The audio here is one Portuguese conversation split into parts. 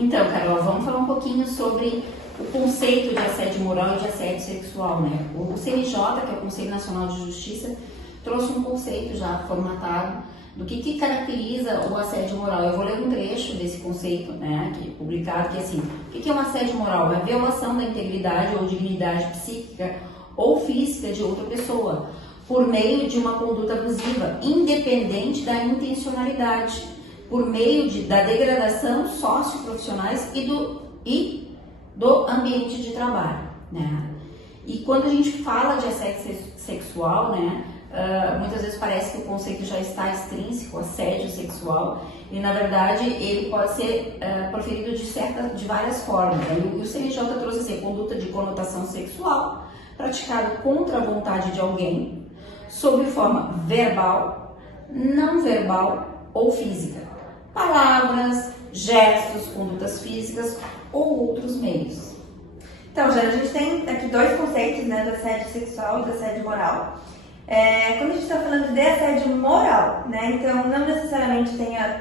Então, Carol, vamos falar um pouquinho sobre o conceito de assédio moral e de assédio sexual, né? O CNJ, que é o Conselho Nacional de Justiça, trouxe um conceito já formatado do que caracteriza o assédio moral. Eu vou ler um trecho desse conceito, né, aqui, publicado, que é assim: o que é um assédio moral? É a violação da integridade ou dignidade psíquica ou física de outra pessoa, por meio de uma conduta abusiva, independente da intencionalidade, por meio da degradação socioprofissionais e do ambiente de trabalho, né? E quando a gente fala de assédio sexual, né, muitas vezes parece que o conceito já está extrínseco, assédio sexual, e na verdade ele pode ser proferido de várias formas, né? E o CNJ trouxe assim: conduta de conotação sexual, praticado contra a vontade de alguém, sob forma verbal, não verbal ou física, palavras, gestos, condutas físicas ou outros meios. Então, Jana, a gente tem aqui dois conceitos, né, do assédio sexual e do assédio moral. Quando a gente está falando de assédio moral, né, então não necessariamente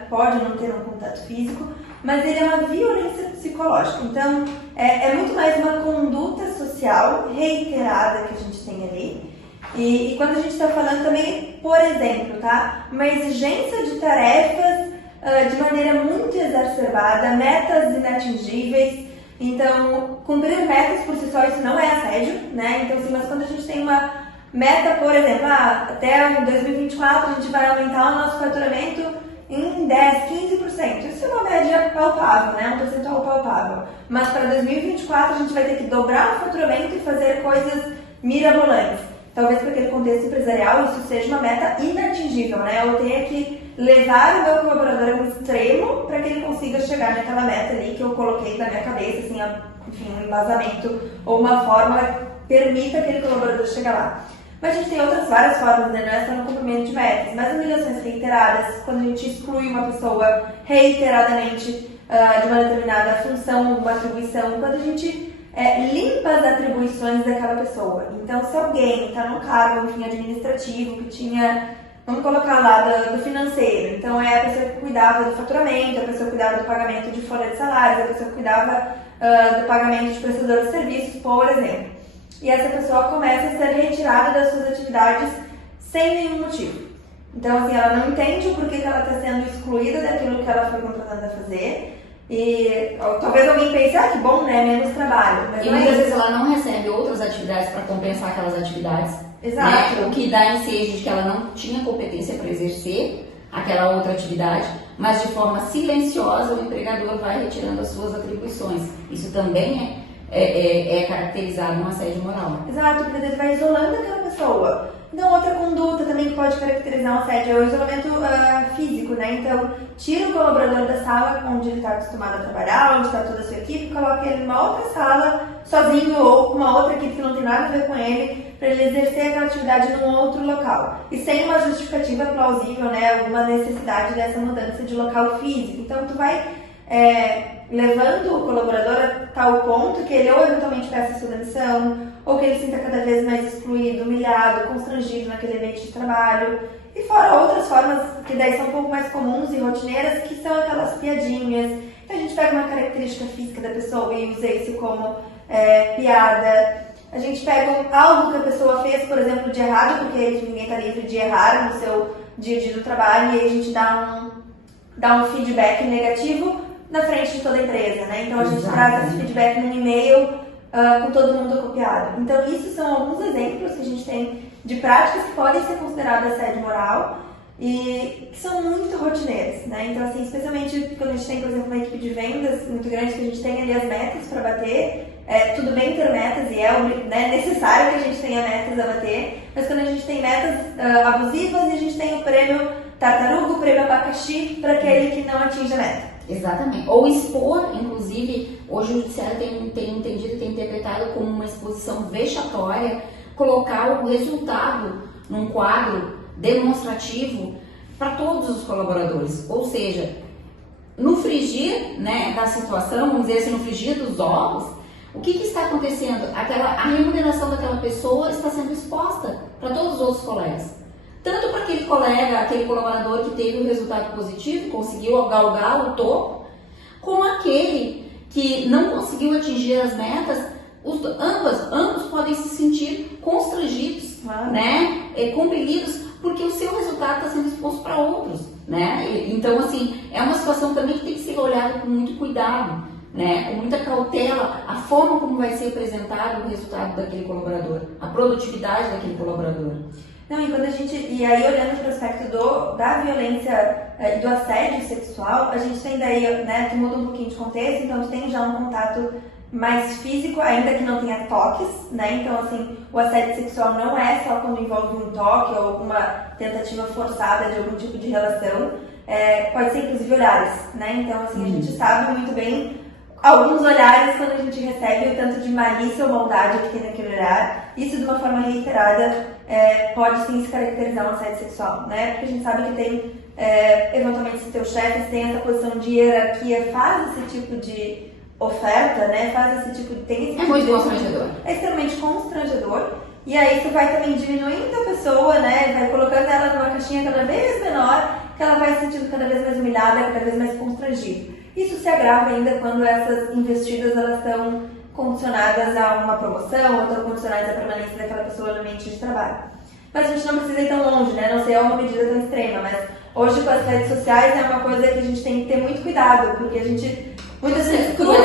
pode não ter um contato físico, mas ele é uma violência psicológica. Então, é muito mais uma conduta social reiterada que a gente tem ali. E quando a gente está falando também, por exemplo, tá, uma exigência de tarefas de maneira muito exacerbada, metas inatingíveis. Então, cumprir metas por si só, isso não é assédio, né? Então, assim, mas quando a gente tem uma meta, por exemplo, até 2024 a gente vai aumentar o nosso faturamento em 10, 15%. Isso é uma média palpável, né? Um percentual palpável. Mas para 2024 a gente vai ter que dobrar o faturamento e fazer coisas mirabolantes. Talvez para aquele contexto empresarial isso seja uma meta inatingível, né? Eu tenha que levar o meu colaborador a um extremo para que ele consiga chegar naquela meta ali que eu coloquei na minha cabeça, assim, enfim, um embasamento ou uma fórmula que permita aquele colaborador chegar lá. Mas a gente tem várias formas, né? Não é só no cumprimento de metas, mas humilhações reiteradas, quando a gente exclui uma pessoa reiteradamente de uma determinada função, uma atribuição, quando a gente limpa as atribuições daquela pessoa. Então, se alguém está num cargo, enfim, administrativo, que tinha, vamos colocar lá, do financeiro, então é a pessoa que cuidava do faturamento, a pessoa que cuidava do pagamento de folha de salários, a pessoa que cuidava do pagamento de prestador de serviços, por exemplo. E essa pessoa começa a ser retirada das suas atividades sem nenhum motivo. Então, assim, ela não entende o porquê que ela está sendo excluída daquilo que ela foi contratada a fazer. E talvez alguém pense, que bom, né, menos trabalho. Mas e muitas vezes ela não recebe outras atividades para compensar aquelas atividades. Exato. Né? O que dá ensejo de que ela não tinha competência para exercer aquela outra atividade, mas de forma silenciosa o empregador vai retirando as suas atribuições. Isso também é caracterizado no assédio moral. Exato, porque ele vai isolando aquela pessoa. Então, outra conduta também que pode caracterizar um assédio é o isolamento físico, né? Então, tira o colaborador da sala onde ele está acostumado a trabalhar, onde está toda a sua equipe, coloca ele numa outra sala, sozinho ou com uma outra equipe que não tem nada a ver com ele, para ele exercer aquela atividade num outro local. E sem uma justificativa plausível, né? Alguma necessidade dessa mudança de local físico. Então, tu vai levando o colaborador a tal ponto que ele ou eventualmente peça sua demissão, ou que ele se sinta cada vez mais excluído, humilhado, constrangido naquele ambiente de trabalho. E fora outras formas que daí são um pouco mais comuns e rotineiras, que são aquelas piadinhas. Então a gente pega uma característica física da pessoa e usa isso como piada. A gente pega algo que a pessoa fez, por exemplo, de errado, porque ninguém está livre de errar no seu dia a dia do trabalho, e aí a gente dá um feedback negativo na frente de toda a empresa, né? Então a gente traz esse feedback num e-mail com todo mundo copiado. Então isso são alguns exemplos que a gente tem de práticas que podem ser consideradas assédio moral e que são muito rotineiras, né? Então, assim, especialmente quando a gente tem, por exemplo, uma equipe de vendas muito grande, que a gente tem ali as metas para bater, tudo bem ter metas e é necessário que a gente tenha metas a bater, mas quando a gente tem metas abusivas, a gente tem o prêmio tartaruga, o prêmio abacaxi para aquele que não atinge a meta. Exatamente. Ou expor, inclusive, hoje o judiciário tem entendido, tem interpretado como uma exposição vexatória, colocar o resultado num quadro demonstrativo para todos os colaboradores. Ou seja, no frigir, né, da situação, vamos dizer assim, no frigir dos ovos, o que está acontecendo? A remuneração daquela pessoa está sendo exposta para todos os outros colegas. Tanto para aquele colega, aquele colaborador que teve um resultado positivo, conseguiu galgar o topo, como aquele atingir as metas, ambos podem se sentir constrangidos, né? Compelidos, porque o seu resultado está sendo exposto para outros, né? Então, assim, é uma situação também que tem que ser olhada com muito cuidado, né? Com muita cautela, a forma como vai ser apresentado o resultado daquele colaborador, a produtividade daquele colaborador. Não, e aí olhando para o aspecto da violência, do assédio sexual, a gente tem daí, né, que muda um pouquinho de contexto, então a gente tem já um contato mais físico, ainda que não tenha toques, né? Então, assim, o assédio sexual não é só quando envolve um toque ou alguma tentativa forçada de algum tipo de relação, pode ser inclusive olhares, né? Então, assim, a gente sabe muito bem alguns olhares quando a gente recebe o tanto de malícia ou maldade que tem naquele olhar. Isso, de uma forma reiterada, pode sim se caracterizar um assédio sexual, né? Porque a gente sabe que tem, eventualmente, se teu chefe tem essa posição de hierarquia, faz esse tipo de oferta, né? Faz esse tipo de... Tem esse muito constrangedor. É extremamente constrangedor. E aí isso vai também diminuindo a pessoa, né? Vai colocando ela numa caixinha cada vez menor, que ela vai se sentindo cada vez mais humilhada, cada vez mais constrangida. Isso se agrava ainda quando essas investidas elas estão condicionadas a uma promoção, ou estão condicionadas à permanência daquela pessoa no ambiente de trabalho. Mas a gente não precisa ir tão longe, né? Não sei, é uma medida tão extrema, mas hoje com as redes sociais é uma coisa que a gente tem que ter muito cuidado, porque a gente muitas vezes cruza,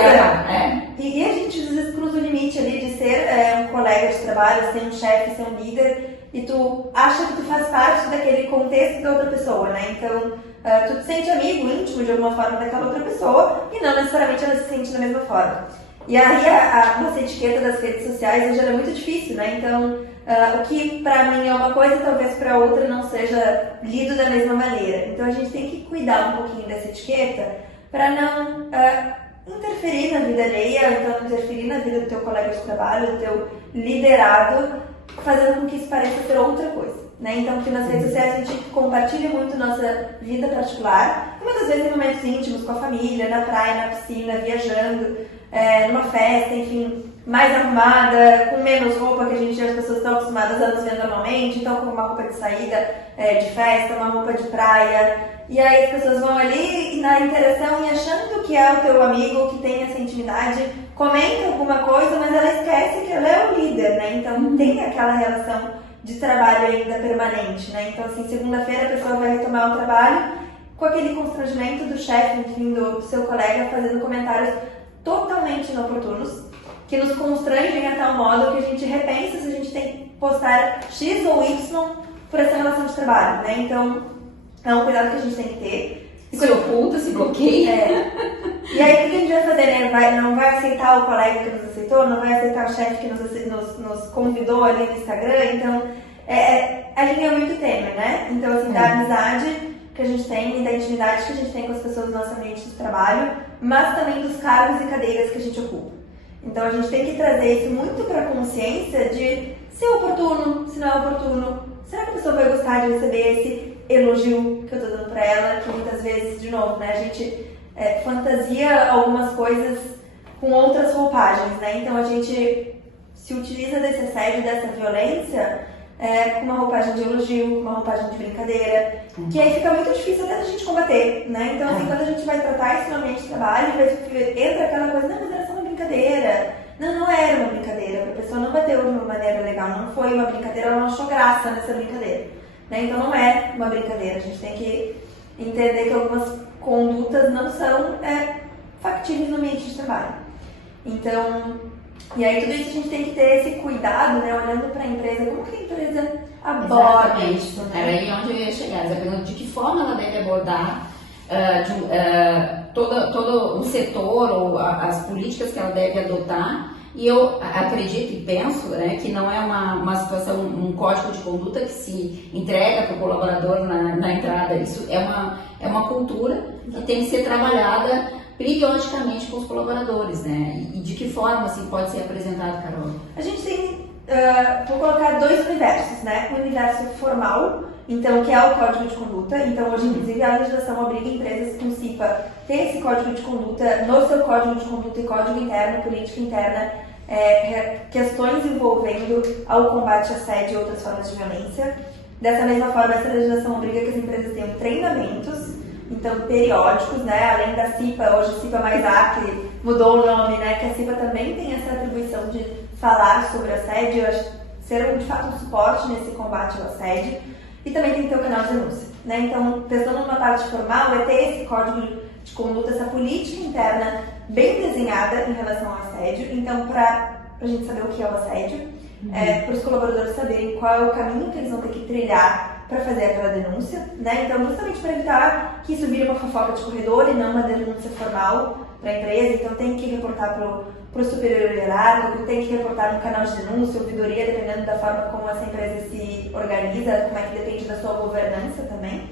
e a gente às vezes cruza o limite ali de ser um colega de trabalho, ser um chefe, ser um líder, e tu acha que tu faz parte daquele contexto da outra pessoa, né? Então, tu te sente amigo, íntimo de alguma forma daquela outra pessoa, e não necessariamente ela se sente da mesma forma. E aí a nossa etiqueta das redes sociais hoje é muito difícil, né? Então, o que pra mim é uma coisa, talvez pra outra não seja lido da mesma maneira. Então a gente tem que cuidar um pouquinho dessa etiqueta para não interferir na vida alheia, então interferir na vida do teu colega de trabalho, do teu liderado, fazendo com que isso pareça ser outra coisa, né? Então, porque nas redes sociais a gente compartilha muito nossa vida particular, e muitas vezes em momentos íntimos, com a família, na praia, na piscina, viajando, numa festa, enfim, mais arrumada, com menos roupa que as pessoas estão acostumadas a nos ver normalmente, então com uma roupa de saída de festa, uma roupa de praia, e aí as pessoas vão ali na interação e achando que é o teu amigo, que tem essa intimidade, comenta alguma coisa, mas ela esquece que ela é o líder, né? Então tem aquela relação de trabalho ainda permanente, né? Então, assim, segunda-feira a pessoa vai retomar o trabalho com aquele constrangimento do chefe, enfim, do seu colega, fazendo comentários totalmente inoportunos, que nos constrangem a tal modo que a gente repensa se a gente tem que postar X ou Y por essa relação de trabalho, né? Então, é um cuidado que a gente tem que ter. Se oculta, se bloqueia. E aí, o que a gente vai fazer, né? Não vai aceitar o colega que nos aceitou, não vai aceitar o chefe que nos convidou ali no Instagram. Então, a linha é muito tênue, né? Então, assim, da amizade que a gente tem e da intimidade que a gente tem com as pessoas do nosso ambiente de trabalho, mas também dos cargos e cadeiras que a gente ocupa. Então, a gente tem que trazer isso muito para a consciência de se é oportuno, se não é oportuno. Será que a pessoa vai gostar de receber esse elogio que eu tô dando pra ela, que muitas vezes, de novo, né, a gente fantasia algumas coisas com outras roupagens, né? Então a gente se utiliza desse assédio, dessa violência, com uma roupagem de elogio, com uma roupagem de brincadeira, que aí fica muito difícil até da gente combater, né? Então, assim, quando a gente vai tratar isso no ambiente de trabalho, entra aquela coisa, não, mas era só uma brincadeira. Não era uma brincadeira, a pessoa não bateu de uma maneira legal, não foi uma brincadeira, ela não achou graça nessa brincadeira, né? Então não é uma brincadeira, a gente tem que entender que algumas condutas não são factíveis no ambiente de trabalho. Então, e aí tudo isso a gente tem que ter esse cuidado, né, olhando para a empresa, como que a empresa aborda isso, né? Era aí onde eu ia chegar, de que forma ela deve abordar todo o setor ou as políticas que ela deve adotar. E eu acredito e penso, né, que não é uma situação, um código de conduta que se entrega para o colaborador na entrada. Isso é uma cultura que tem que ser trabalhada periodicamente com os colaboradores, né? E de que forma assim, pode ser apresentado, Carol? A gente tem, vou colocar dois universos, né? Um universo formal, então, que é o código de conduta. Então, hoje, inclusive, a legislação obriga empresas com CIPA ter esse código de conduta no seu código de conduta e código interno, política interna, questões envolvendo ao combate a assédio e outras formas de violência. Dessa mesma forma, essa legislação obriga que as empresas tenham treinamentos, então, periódicos, né? Além da CIPA, hoje a CIPA mais A, que mudou o nome, né? Que a CIPA também tem essa atribuição de falar sobre assédio, ser de fato um suporte nesse combate ao assédio, e também tem que ter o canal de denúncia, né? Então, pensando numa parte formal, é ter esse código de conduta, essa política interna bem desenhada em relação ao assédio. Então, para a gente saber o que é o assédio, para os colaboradores saberem qual é o caminho que eles vão ter que trilhar para fazer aquela denúncia, né? Então, justamente para evitar que isso vire uma fofoca de corredor e não uma denúncia formal para a empresa. Então, tem que reportar para o superior hierárquico, tem que reportar no canal de denúncia, ouvidoria, dependendo da forma como essa empresa se organiza, como é que depende da sua governança também.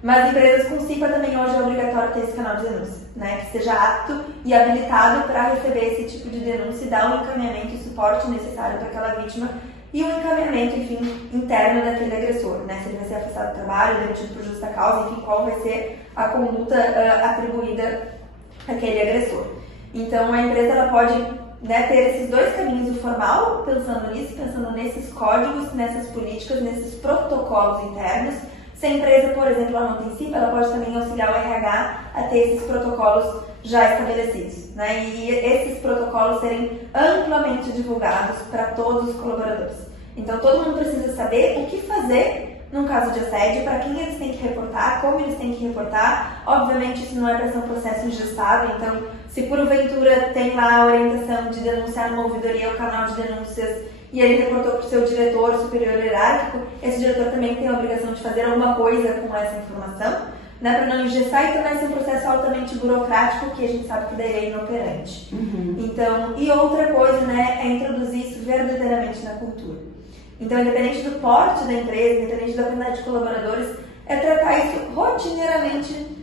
Mas empresas com CIPA também hoje é obrigatório ter esse canal de denúncia, né? Que seja apto e habilitado para receber esse tipo de denúncia e dar o encaminhamento e suporte necessário para aquela vítima e o encaminhamento, enfim, interno daquele agressor, né? Se ele vai ser afastado do trabalho, demitido por justa causa, enfim, qual vai ser a conduta atribuída àquele agressor. Então, a empresa ela pode, né, ter esses dois caminhos, o formal, pensando nisso, pensando nesses códigos, nessas políticas, nesses protocolos internos. Se a empresa, por exemplo, ela não tem CIPA, ela pode também auxiliar o RH a ter esses protocolos já estabelecidos, né? E esses protocolos serem amplamente divulgados para todos os colaboradores. Então, todo mundo precisa saber o que fazer num caso de assédio, para quem eles têm que reportar, como eles têm que reportar. Obviamente, isso não é para ser um processo engessado, então, se porventura tem lá a orientação de denunciar numa ouvidoria o canal de denúncias e ele reportou para o seu diretor superior hierárquico, esse diretor também tem a obrigação de fazer alguma coisa com essa informação, né, para não engessar e tornar esse um processo altamente burocrático, que a gente sabe que daí é inoperante. Então, e outra coisa, né, é introduzir isso verdadeiramente na cultura. Então, independente do porte da empresa, independente da quantidade de colaboradores, é tratar isso rotineiramente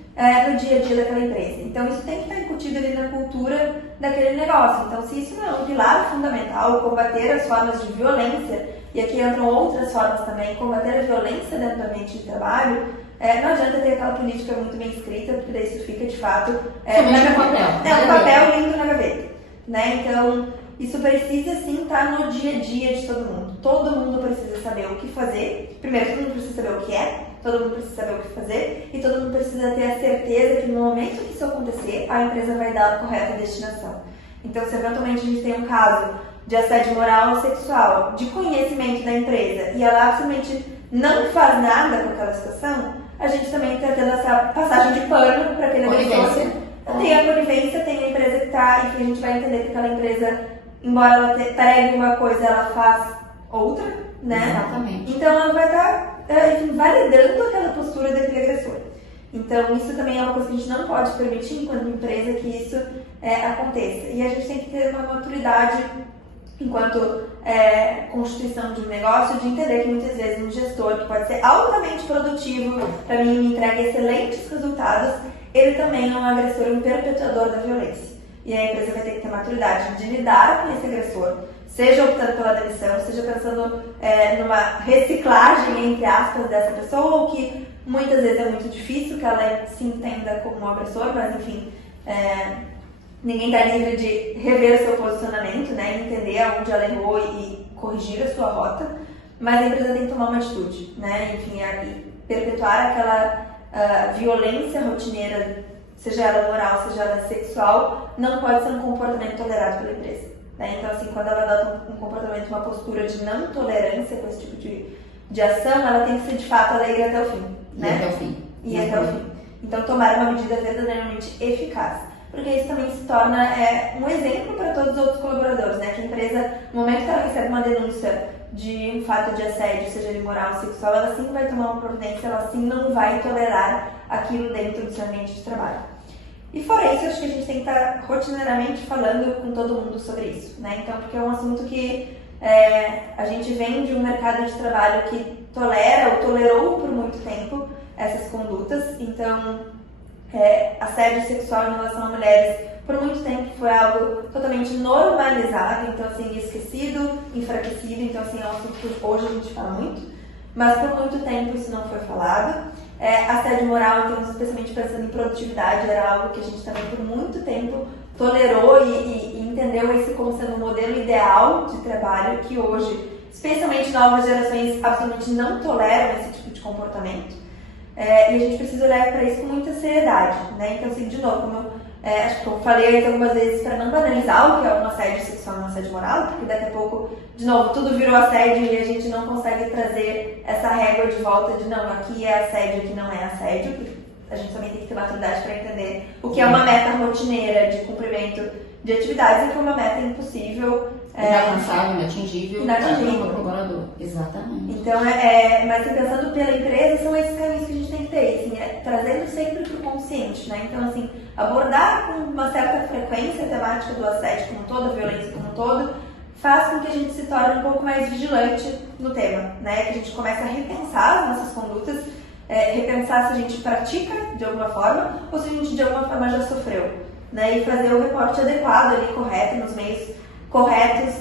no dia a dia daquela empresa. Então, isso tem que estar incutido ali na cultura daquele negócio. Então, se isso não é um pilar fundamental, combater as formas de violência, e aqui entram outras formas também, combater a violência dentro do ambiente de trabalho, não adianta ter aquela política muito bem escrita, porque daí isso fica, de fato, um papel lindo na gaveta, né? Então, isso precisa, sim, estar no dia a dia de todo mundo. Todo mundo precisa saber o que fazer. Primeiro, todo mundo precisa saber o que é, todo mundo precisa saber o que fazer, e todo mundo precisa ter a certeza que no momento que isso acontecer, a empresa vai dar a correta destinação. Então, se eventualmente a gente tem um caso de assédio moral ou sexual, de conhecimento da empresa, e ela absolutamente não faz nada com aquela situação, a gente também está tendo essa passagem de pano para aquele agressor. Tem a conivência, tem a empresa que está, e que a gente vai entender que aquela empresa, embora ela pregue uma coisa, ela faz outra, né? Exatamente. Então ela vai estar validando aquela postura daquele agressor. Então isso também é uma coisa que a gente não pode permitir enquanto empresa que isso aconteça. E a gente tem que ter uma maturidade enquanto constituição de um negócio, de entender que muitas vezes um gestor que pode ser altamente produtivo, para mim me entrega excelentes resultados, ele também é um agressor, um perpetuador da violência. E a empresa vai ter que ter maturidade de lidar com esse agressor, seja optando pela demissão, seja pensando numa reciclagem, entre aspas, dessa pessoa, o que muitas vezes é muito difícil que ela se entenda como um agressor, mas enfim, ninguém está livre de rever o seu posicionamento, né, entender aonde ela errou e corrigir a sua rota, mas a empresa tem que tomar uma atitude, né, enfim, perpetuar aquela violência rotineira, seja ela moral, seja ela sexual, não pode ser um comportamento tolerado pela empresa. Né? Então, assim, quando ela adota um comportamento, uma postura de não tolerância com esse tipo de ação, ela tem que ser, de fato, ela ir até o fim. Né? E até o fim. E até o fim. Então, tomar uma medida verdadeiramente eficaz. Porque isso também se torna um exemplo para todos os outros colaboradores, né? Que a empresa, no momento que ela recebe uma denúncia de um fato de assédio, seja ele moral ou sexual, ela sim vai tomar uma providência, ela sim não vai tolerar aquilo dentro do seu ambiente de trabalho. E fora isso, acho que a gente tem que estar rotineiramente falando com todo mundo sobre isso, né? Então, porque é um assunto que a gente vem de um mercado de trabalho que tolera ou tolerou por muito tempo essas condutas. Então, assédio sexual em relação a mulheres, por muito tempo foi algo totalmente normalizado, então, assim, esquecido, enfraquecido. Então, assim, é um assunto que hoje a gente fala muito, mas por muito tempo isso não foi falado. Assédio moral, então, especialmente pensando em produtividade, era algo que a gente também por muito tempo tolerou e entendeu esse como sendo um modelo ideal de trabalho que hoje, especialmente novas gerações, absolutamente não toleram esse tipo de comportamento. E a gente precisa olhar para isso com muita seriedade, né? Então, assim, de novo, como acho que eu falei algumas vezes para não banalizar o que é um assédio sexual e um assédio moral, porque daqui a pouco, de novo, tudo virou assédio e a gente não consegue trazer essa régua de volta de não, aqui é assédio, aqui não é assédio, porque a gente também tem que ter maturidade para entender o que é uma meta rotineira de cumprimento de atividades e que é uma meta impossível. Inalcançável, inatingível para o colaborador. Exatamente. Então, mas pensando pela empresa, são esses caminhos que a gente tem que ter, assim, trazendo sempre para o consciente, né? Então, assim, abordar com uma certa frequência a temática do assédio como um todo, a violência como um todo, faz com que a gente se torne um pouco mais vigilante no tema, né? Que a gente comece a repensar as nossas condutas, repensar se a gente pratica de alguma forma ou se a gente de alguma forma já sofreu, né? E fazer o reporte adequado ali, correto, nos meios corretos,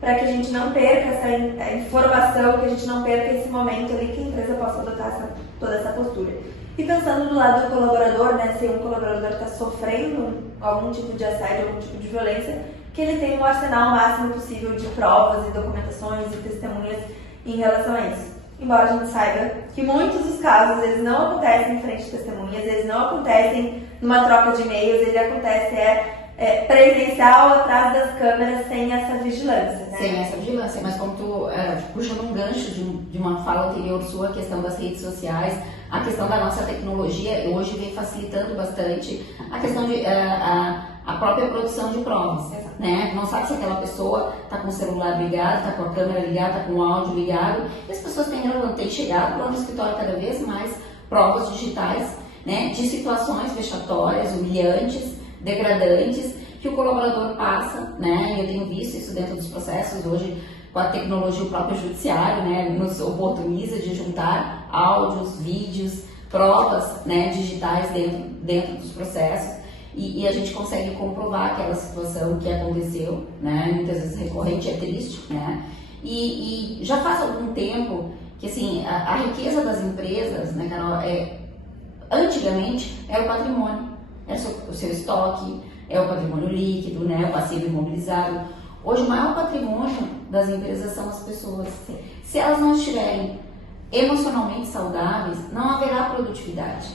para que a gente não perca essa informação, que a gente não perca esse momento ali, que a empresa possa adotar toda essa postura. E pensando do lado do colaborador, né, se um colaborador está sofrendo algum tipo de assédio, algum tipo de violência, que ele tenha um arsenal máximo possível de provas e documentações e testemunhas em relação a isso. Embora a gente saiba que muitos dos casos, eles não acontecem em frente de testemunhas, eles não acontecem numa troca de e-mails, ele acontece presencial atrás das câmeras sem essa vigilância, né? Sem essa vigilância, mas como tu puxando um gancho de uma fala anterior sua, a questão das redes sociais, a questão da nossa tecnologia, hoje vem facilitando bastante a questão de a própria produção de provas, né? Não sabe se aquela pessoa está com o celular ligado, está com a câmera ligada, está com o áudio ligado, e as pessoas têm chegado para o escritório cada vez mais provas digitais, né? De situações vexatórias, humilhantes, degradantes, que o colaborador passa, né? Eu tenho visto isso dentro dos processos hoje, com a tecnologia, o próprio judiciário, né, nos oportuniza de juntar áudios, vídeos, provas, né, digitais dentro dos processos, e a gente consegue comprovar aquela situação que aconteceu, né, muitas vezes recorrente, é triste, né, e já faz algum tempo que, assim, a riqueza das empresas, né, Carol, antigamente era o patrimônio, era o seu estoque, é o patrimônio líquido, né, o passivo imobilizado. Hoje o maior patrimônio das empresas são as pessoas. Se elas não estiverem emocionalmente saudáveis, não haverá produtividade.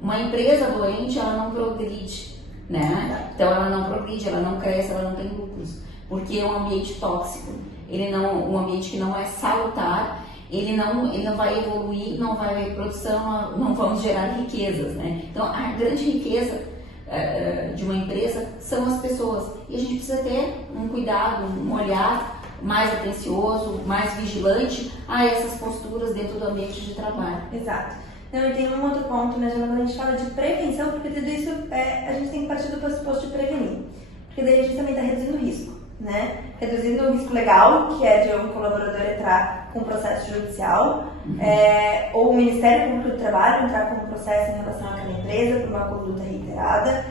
Uma empresa doente, ela não progride, né? Então ela não progride, ela não cresce, ela não tem lucros, porque é um ambiente tóxico, um ambiente que não é salutar, ele não vai evoluir, não vai haver produção, não vamos gerar riquezas, né? Então a grande riqueza de uma empresa são as pessoas, e a gente precisa ter um cuidado, um olhar mais atencioso, mais vigilante a essas posturas dentro do ambiente de trabalho. Exato. Não, e tem um outro ponto, né, quando a gente fala de prevenção, porque tudo isso a gente tem que partir do pressuposto de prevenir, porque daí a gente também está reduzindo o risco, né? Reduzindo o risco legal, que é de um colaborador entrar com um processo judicial, ou o Ministério Público do Trabalho entrar com um processo em relação àquela empresa por uma conduta reiterada.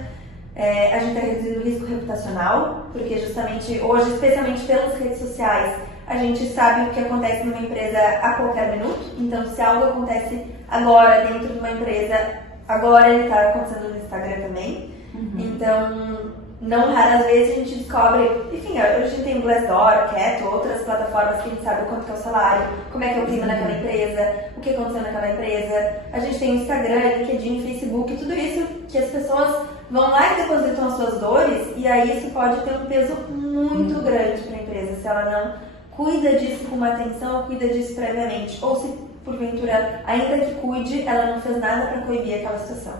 A gente está reduzindo o risco reputacional, porque justamente hoje, especialmente pelas redes sociais, a gente sabe o que acontece numa empresa a qualquer minuto. Então, se algo acontece agora dentro de uma empresa, agora ele está acontecendo no Instagram também. Então, não raras vezes a gente descobre, enfim, hoje a gente tem o Glassdoor, Cat, outras plataformas que a gente sabe quanto que é o salário, como é que é o clima naquela empresa, o que aconteceu naquela empresa. A gente tem o Instagram, LinkedIn, Facebook, tudo isso que as pessoas vão lá e depositam as suas dores, e aí isso pode ter um peso muito grande para a empresa, se ela não cuida disso com uma atenção ou cuida disso previamente, ou se porventura, ainda que cuide, ela não fez nada para coibir aquela situação.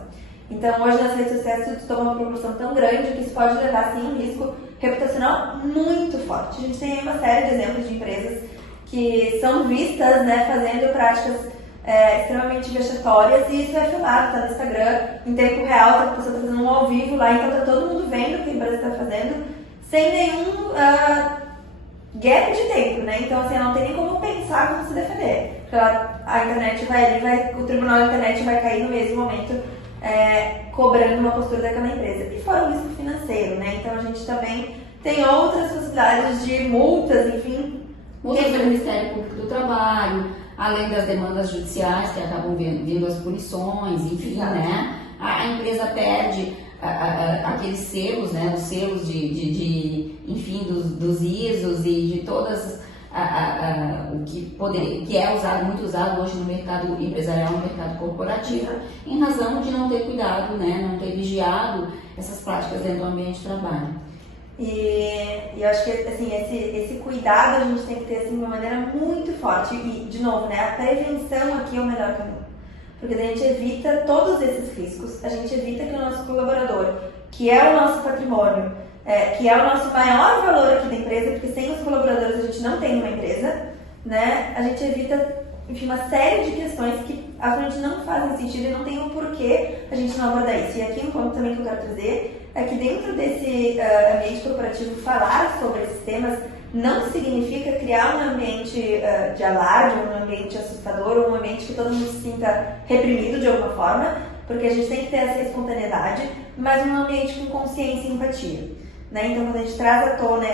Então, hoje nas redes sociais tudo toma uma proporção tão grande que isso pode levar, sim, um risco reputacional muito forte. A gente tem uma série de exemplos de empresas que são vistas, né, fazendo práticas extremamente vexatórias, e isso é filmado, está no Instagram, em tempo real, a pessoa está fazendo um ao vivo lá, então está todo mundo vendo o que a empresa está fazendo, sem nenhum gap de tempo, né? Então, assim, ela não tem nem como pensar como se defender. Porque a internet o tribunal da internet vai cair no mesmo momento, cobrando uma postura daquela empresa. E fora o risco financeiro, né? Então, a gente também tem outras possibilidades de multas, enfim. Multas do Ministério Público do Trabalho, além das demandas judiciais que acabam vindo as punições, enfim, né? A empresa perde aqueles selos, né? Os selos enfim, dos ISOs e de todas o que é usado, muito usado hoje no mercado empresarial, no mercado corporativo, em razão de não ter cuidado, né? Não ter vigiado essas práticas dentro do ambiente de trabalho. E eu acho que assim, esse cuidado a gente tem que ter assim, de uma maneira muito forte. E, de novo, né, a prevenção aqui é o melhor caminho. Porque a gente evita todos esses riscos, a gente evita que o nosso colaborador, que é o nosso patrimônio, que é o nosso maior valor aqui da empresa, porque sem os colaboradores a gente não tem uma empresa, né? A gente evita, enfim, uma série de questões que absolutamente não fazem sentido e não tem o porquê a gente não abordar isso. E aqui um ponto também que eu quero trazer é que dentro desse ambiente corporativo falar sobre esses temas não significa criar um ambiente de alarde, um ambiente assustador, um ambiente que todo mundo se sinta reprimido de alguma forma, porque a gente tem que ter essa espontaneidade, mas um ambiente com consciência e empatia. Né? Então, quando a gente traz à tona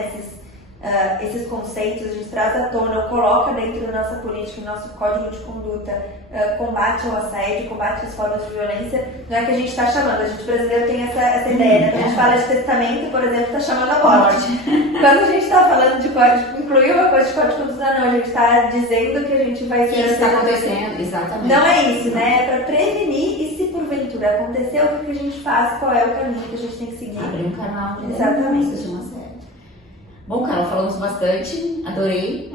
esses conceitos, a gente traz à tona ou coloca dentro da nossa política, do nosso código de conduta, combate ao assédio, combate às formas de violência, não é que a gente está chamando, a gente brasileiro tem essa ideia, né? Quando a gente fala de testamento, por exemplo, está chamando a morte. Quando a gente está falando de código, incluir uma coisa de código de conduta, não, a gente está dizendo que a gente vai ser... Isso está acontecendo, exatamente. Não é isso, né? É para prevenir e se porventura acontecer, o que a gente faz, qual é o caminho que a gente tem que seguir. Abrir um canal de Exatamente. de uma série. Bom, Carol, falamos bastante, adorei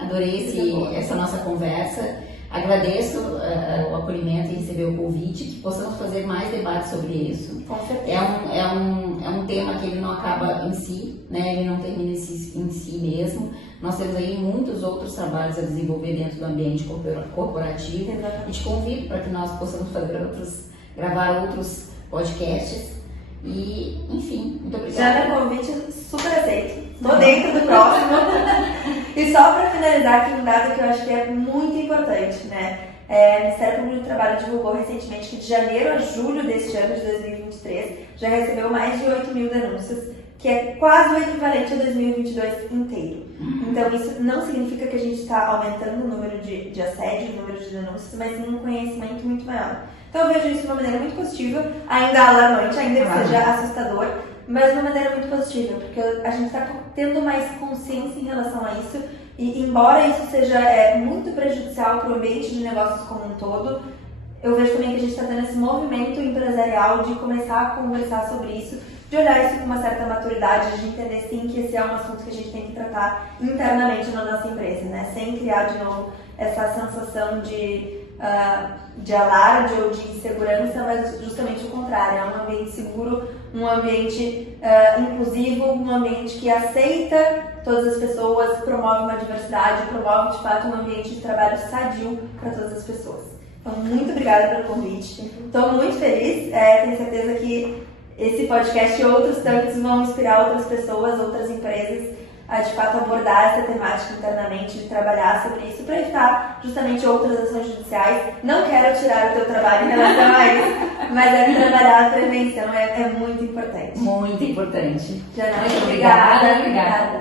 essa nossa conversa. Agradeço o acolhimento e receber o convite, que possamos fazer mais debates sobre isso. Com certeza. É um tema que ele não acaba em si, né? Ele não termina em si mesmo. Nós temos aí muitos outros trabalhos a desenvolver dentro do ambiente corporativo. Exatamente. E te convido para que nós possamos gravar outros podcasts. E, enfim, muito obrigada. Jana, convite super aceito. Estou dentro do próximo. E só para finalizar aqui um dado que eu acho que é muito importante, né? O Ministério Público do Trabalho divulgou recentemente que de janeiro a julho deste ano, de 2023, já recebeu mais de 8 mil denúncias, que é quase o equivalente a 2022 inteiro. Então, isso não significa que a gente está aumentando o número de assédio, o número de denúncias, mas sim um conhecimento muito maior. Então, eu vejo isso de uma maneira muito positiva, ainda alarmante, ainda que seja assustador, mas de uma maneira muito positiva, porque a gente está tendo mais consciência em relação a isso, e embora isso seja muito prejudicial para o ambiente de negócios como um todo, eu vejo também que a gente está tendo esse movimento empresarial de começar a conversar sobre isso, de olhar isso com uma certa maturidade, de entender sim que esse é um assunto que a gente tem que tratar internamente na nossa empresa, né? Sem criar de novo essa sensação de alarde ou de insegurança, mas justamente o contrário, é um ambiente seguro, um ambiente inclusivo, um ambiente que aceita todas as pessoas, promove uma diversidade, promove de fato um ambiente de trabalho sadio para todas as pessoas. Então, muito obrigada pelo convite, estou muito feliz, tenho certeza que esse podcast e outros tantos vão inspirar outras pessoas, outras empresas a de fato abordar essa temática internamente, de trabalhar sobre isso para evitar justamente outras ações judiciais. Não quero tirar o teu trabalho em relação a isso, mas trabalhar a prevenção é muito importante. Muito importante. Jana, Muito obrigada. obrigada.